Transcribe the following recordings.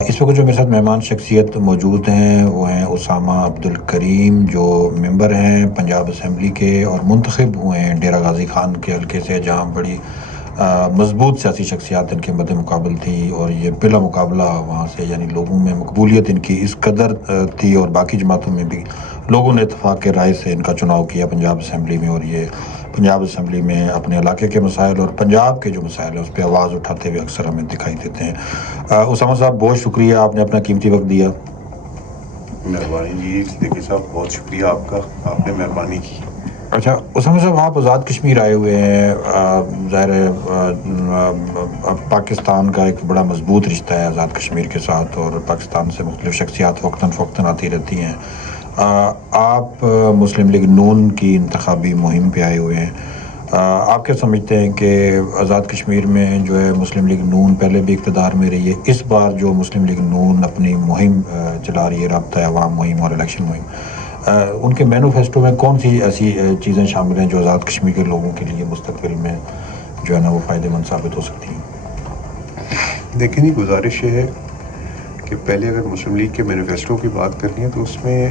اس وقت جو میرے ساتھ مہمان شخصیت موجود ہیں وہ ہیں اسامہ عبدالکریم، جو ممبر ہیں پنجاب اسمبلی کے اور منتخب ہوئے ہیں ڈیرہ غازی خان کے حلقے سے، جہاں بڑی مضبوط سیاسی شخصیات ان کے مد مقابل تھی اور یہ بلا مقابلہ وہاں سے، یعنی لوگوں میں مقبولیت ان کی اس قدر تھی اور باقی جماعتوں میں بھی لوگوں نے اتفاق کے رائے سے ان کا چناؤ کیا پنجاب اسمبلی میں، اور یہ پنجاب اسمبلی میں اپنے علاقے کے مسائل اور پنجاب کے جو مسائل ہیں اس پہ آواز اٹھاتے ہوئے اکثر ہمیں دکھائی دیتے ہیں۔ اسامہ صاحب بہت شکریہ، آپ نے اپنا قیمتی وقت دیا۔ مہربانی جی، صدیقی صاحب بہت شکریہ آپ کا، آپ نے مہربانی کی۔ اچھا اسامہ صاحب، آپ آزاد کشمیر آئے ہوئے ہیں، ظاہر ہے پاکستان کا ایک بڑا مضبوط رشتہ ہے آزاد کشمیر کے ساتھ، اور پاکستان سے مختلف شخصیات وقتاً فوقتاً آتی رہتی ہیں۔ آپ مسلم لیگ نون کی انتخابی مہم پہ آئے ہوئے ہیں، آپ کیا سمجھتے ہیں کہ آزاد کشمیر میں جو ہے مسلم لیگ نون پہلے بھی اقتدار میں رہی ہے، اس بار جو مسلم لیگ نون اپنی مہم چلا رہی ہے، رابطہ عوام مہم اور الیکشن مہم، ان کے مینوفیسٹو میں کون سی ایسی چیزیں شامل ہیں جو آزاد کشمیر کے لوگوں کے لیے مستقبل میں جو ہے نا وہ فائدہ مند ثابت ہو سکتی ہیں؟ دیکھیں جی، گزارش یہ ہے کہ پہلے اگر مسلم لیگ کے مینیفیسٹو کی بات کرنی ہے تو اس میں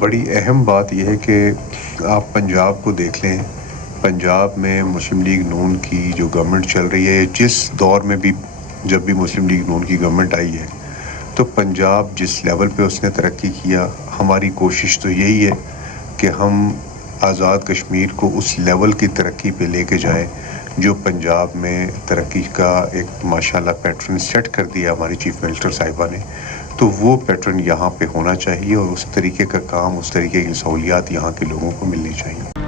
بڑی اہم بات یہ ہے کہ آپ پنجاب کو دیکھ لیں۔ پنجاب میں مسلم لیگ نون کی جو گورنمنٹ چل رہی ہے، جس دور میں بھی جب بھی مسلم لیگ نون کی گورنمنٹ آئی ہے تو پنجاب جس لیول پہ اس نے ترقی کیا، ہماری کوشش تو یہی ہے کہ ہم آزاد کشمیر کو اس لیول کی ترقی پہ لے کے جائیں جو پنجاب میں ترقی کا ایک ماشاءاللہ پیٹرن سیٹ کر دیا ہماری چیف منسٹر صاحبہ نے، تو وہ پیٹرن یہاں پہ ہونا چاہیے اور اس طریقے کا کام، اس طریقے کی سہولیات یہاں کے لوگوں کو ملنی چاہیے۔